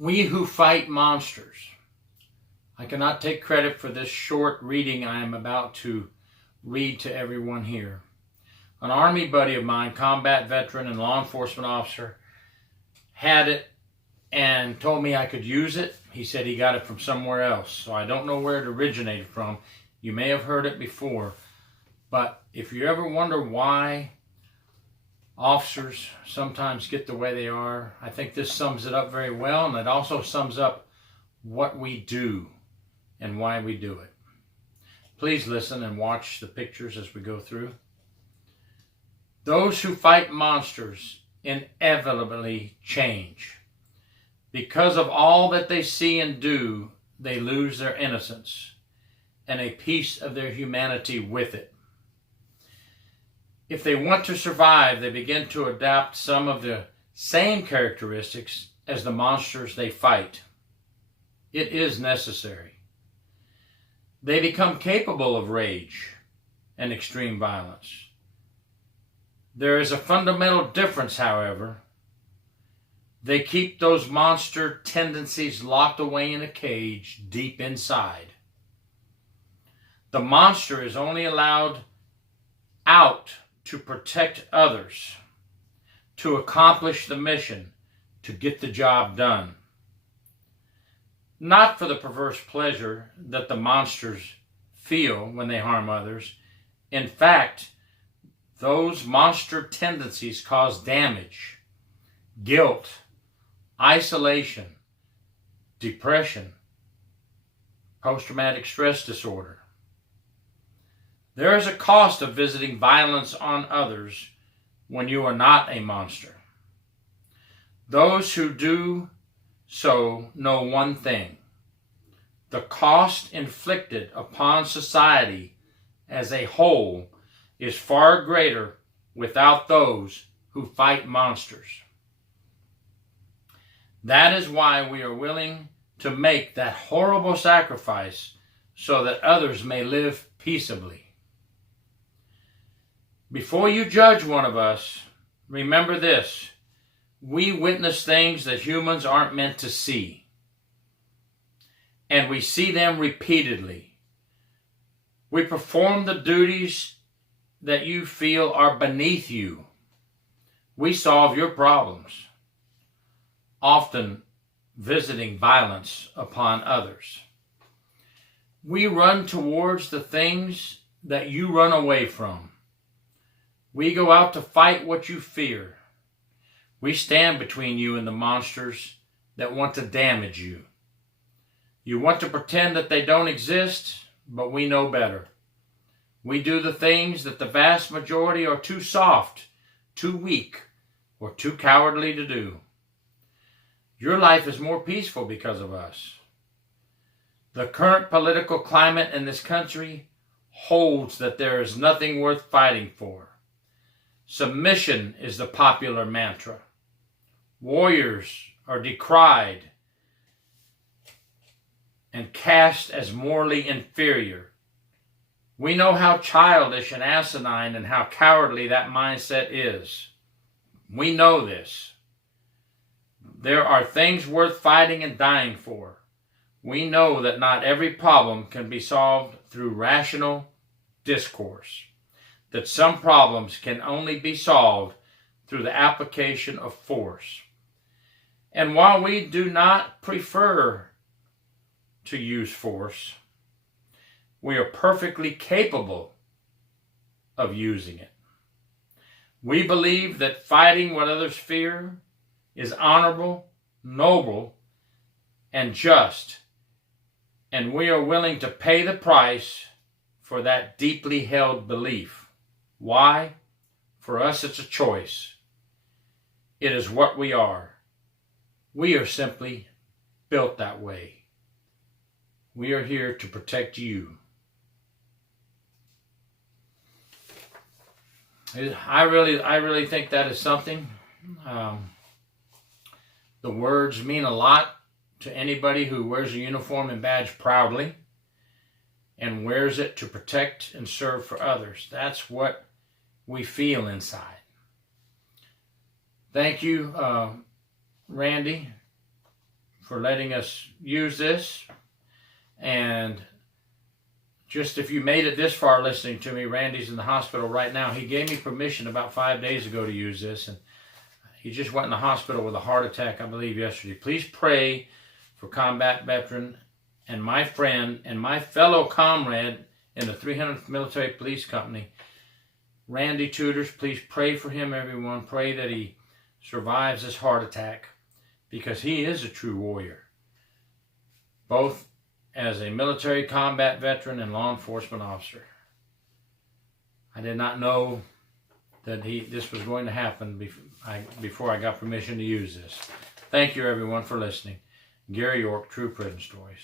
We who fight monsters. I cannot take credit for this short reading I am about to read to everyone here. An Army buddy of mine, combat veteran and law enforcement officer, had it and told me I could use it. He said he got it from somewhere else, so I don't know where it originated from. You may have heard it before, but if you ever wonder why officers sometimes get the way they are, I think this sums it up very well, and it also sums up what we do and why we do it. Please listen and watch the pictures as we go through. Those who fight monsters inevitably change. Because of all that they see and do, they lose their innocence and a piece of their humanity with it. If they want to survive, they begin to adopt some of the same characteristics as the monsters they fight. It is necessary. They become capable of rage and extreme violence. There is a fundamental difference, however. They keep those monster tendencies locked away in a cage deep inside. The monster is only allowed out to protect others, to accomplish the mission, to get the job done. Not for the perverse pleasure that the monsters feel when they harm others. In fact, those monster tendencies cause damage, guilt, isolation, depression, post-traumatic stress disorder. There is a cost of visiting violence on others when you are not a monster. Those who do so know one thing: the cost inflicted upon society as a whole is far greater without those who fight monsters. That is why we are willing to make that horrible sacrifice so that others may live peaceably. Before you judge one of us, remember this: we witness things that humans aren't meant to see. And we see them repeatedly. We perform the duties that you feel are beneath you. We solve your problems, often visiting violence upon others. We run towards the things that you run away from. We go out to fight what you fear. We stand between you and the monsters that want to damage you. You want to pretend that they don't exist, but we know better. We do the things that the vast majority are too soft, too weak, or too cowardly to do. Your life is more peaceful because of us. The current political climate in this country holds that there is nothing worth fighting for. Submission is the popular mantra. Warriors are decried and cast as morally inferior. We know how childish and asinine and how cowardly that mindset is. We know this. There are things worth fighting and dying for. We know that not every problem can be solved through rational discourse, that some problems can only be solved through the application of force. And while we do not prefer to use force, we are perfectly capable of using it. We believe that fighting what others fear is honorable, noble, and just, and we are willing to pay the price for that deeply held belief. Why? For us, it's a choice. It is what we are. We are simply built that way. We are here to protect you. I really think that is something. The words mean a lot to anybody who wears a uniform and badge proudly and wears it to protect and serve for others. That's what we feel inside. Thank you, Randy, for letting us use this. And just if you made it this far listening to me, Randy's in the hospital right now. He gave me permission about 5 days ago to use this, and he just went in the hospital with a heart attack, I believe, yesterday. Please pray for combat veteran and my friend and my fellow comrade in the 300th Military Police Company, Randy Tutors. Please pray for him, everyone. Pray that he survives this heart attack, because he is a true warrior, both as a military combat veteran and law enforcement officer. I did not know that this was going to happen before I got permission to use this. Thank you, everyone, for listening. Gary York, True Prison Stories.